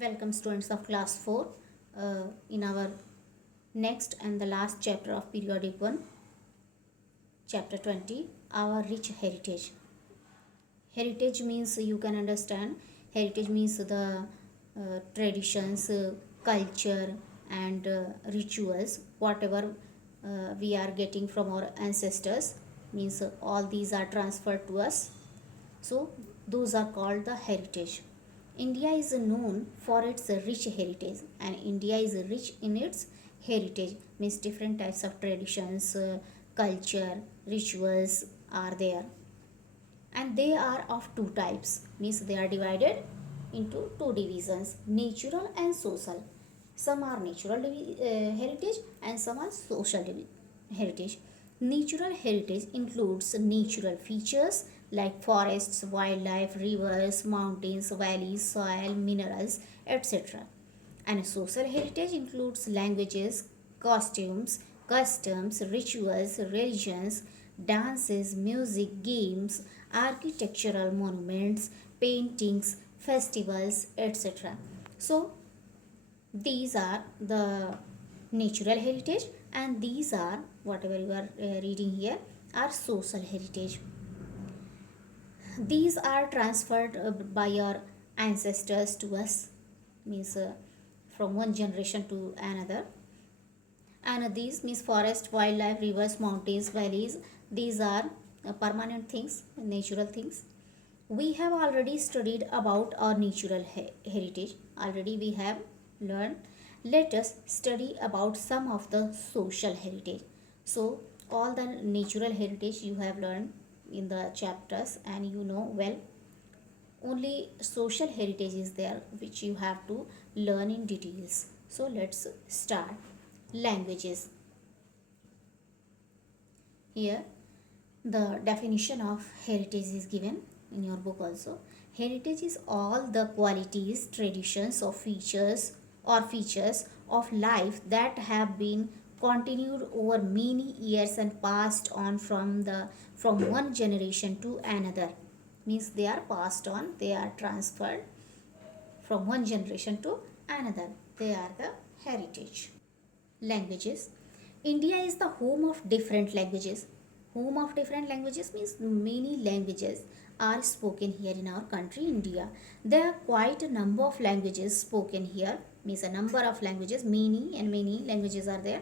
Welcome students of class 4 in our next and the last chapter of periodic 1, chapter 20, our rich heritage. Heritage means you can understand, heritage means the traditions, culture and rituals, whatever we are getting from our ancestors, means all these are transferred to us. So those are called the heritage. India is known for its rich heritage, and India is rich in its heritage, means different types of traditions, culture, rituals are there, and they are of two types, means they are divided into two divisions, natural and social. Some are natural heritage and some are social heritage. Natural heritage includes natural features like forests, wildlife, rivers, mountains, valleys, soil, minerals, etc. And social heritage includes languages, costumes, customs, rituals, religions, dances, music, games, architectural monuments, paintings, festivals, etc. So, these are the natural heritage, and these are whatever you are reading here are social heritage. These are transferred by your ancestors to us, means from one generation to another. And these means forest, wildlife, rivers, mountains, valleys, these are permanent things, natural things. We have already studied about our natural heritage, already we have learned. Let us study about some of the social heritage. So all the natural heritage you have learned in the chapters, and you know well. Only social heritage is there which you have to learn in details. So let's start. Languages. Here the definition of heritage is given in your book also. Heritage is all the qualities, traditions or features of life that have been continued over many years and passed on from one generation to another. Means they are passed on, they are transferred from one generation to another. They are the heritage. Languages. India is the home of different languages. Home of different languages means many languages are spoken here in our country, India. There are quite a number of languages spoken here, means a number of languages, many languages are there.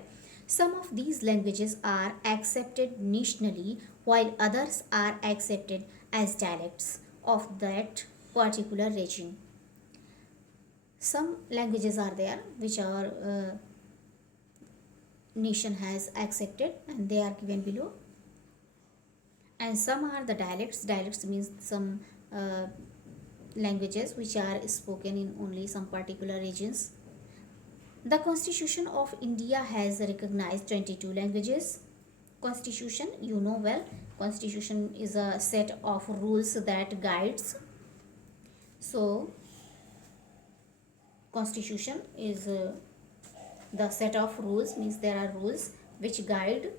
Some of these languages are accepted nationally, while others are accepted as dialects of that particular region. Some languages are there which our nation has accepted, and they are given below. And some are the dialects. Dialects means some languages which are spoken in only some particular regions. The Constitution of India has recognized 22 languages. Constitution, you know well, Constitution is a set of rules that guides. So Constitution is the set of rules, means there are rules which guide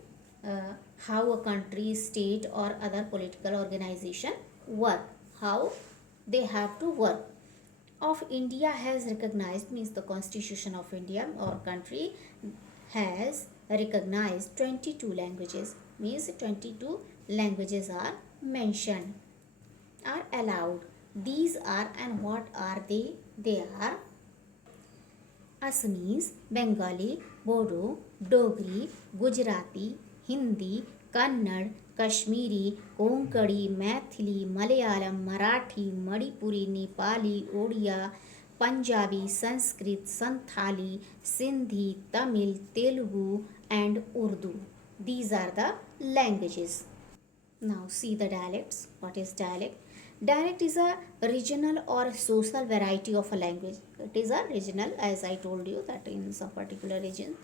how a country, state or other political organization work, how they have to work. Of India has recognized, means the Constitution of India or country has recognized 22 languages, means 22 languages are mentioned, are allowed. These are, and what are they? They are Assamese, Bengali, Bodo, Dogri, Gujarati, Hindi, Kannada, Kashmiri, Konkani, Maithili, Malayalam, Marathi, Manipuri, Nepali, Odia, Punjabi, Sanskrit, Santhali, Sindhi, Tamil, Telugu and Urdu. These are the languages. Now see the dialects. What is dialect? Dialect is a regional or social variety of a language. It is a regional, as I told you, that in some particular region,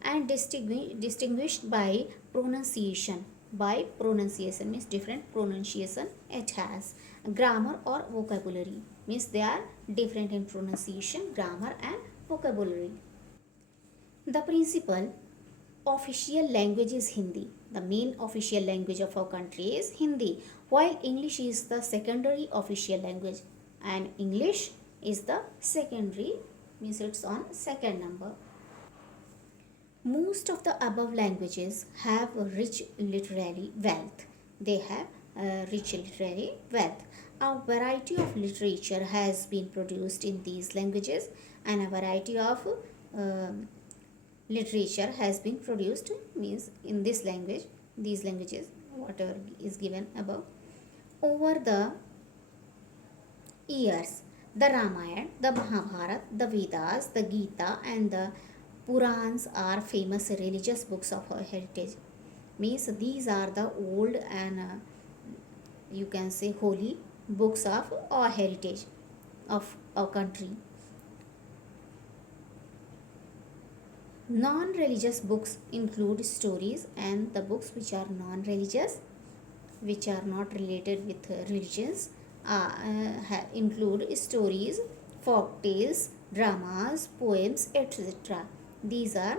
and distinguished by pronunciation. By pronunciation means different pronunciation it has. Grammar or vocabulary means they are different in pronunciation, grammar and vocabulary. The principal official language is Hindi. The main official language of our country is Hindi, while English is the secondary official language. And English is the secondary, means it's on second number. Most of the above languages have a rich literary wealth. They have a rich literary wealth. A variety of literature has been produced in these languages, and a variety of literature has been produced, means in this language, these languages, whatever is given above. Over the years, the Ramayana, the Mahabharata, the Vedas, the Gita, and the Purans are famous religious books of our heritage. Means these are the old and you can say holy books of our heritage of our country. Non-religious books include stories, and the books which are non-religious, which are not related with religions, include stories, folk tales, dramas, poems, etc. These are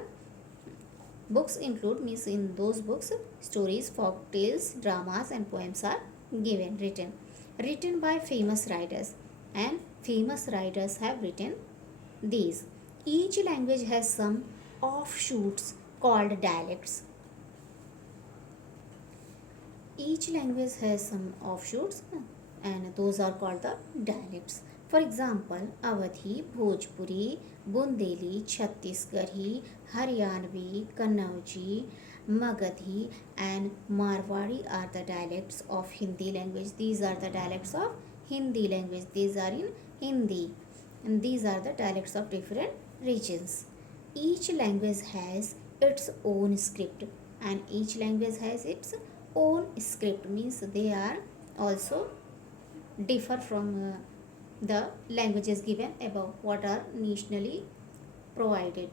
books include, means in those books stories, folk tales, dramas and poems are written by famous writers, and famous writers have written these. Each language has some offshoots called dialects. Each language has some offshoots, and those are called the dialects. For example, Awadhi, Bhojpuri, Bundeli, Chhattisgarhi, Haryanvi, Kannauji, Magadhi, and Marwari are the dialects of Hindi language. These are the dialects of Hindi language. These are in Hindi, and these are the dialects of different regions. Each language has its own script, and each language has its own script, means they are also differ from the languages given above, what are nationally provided.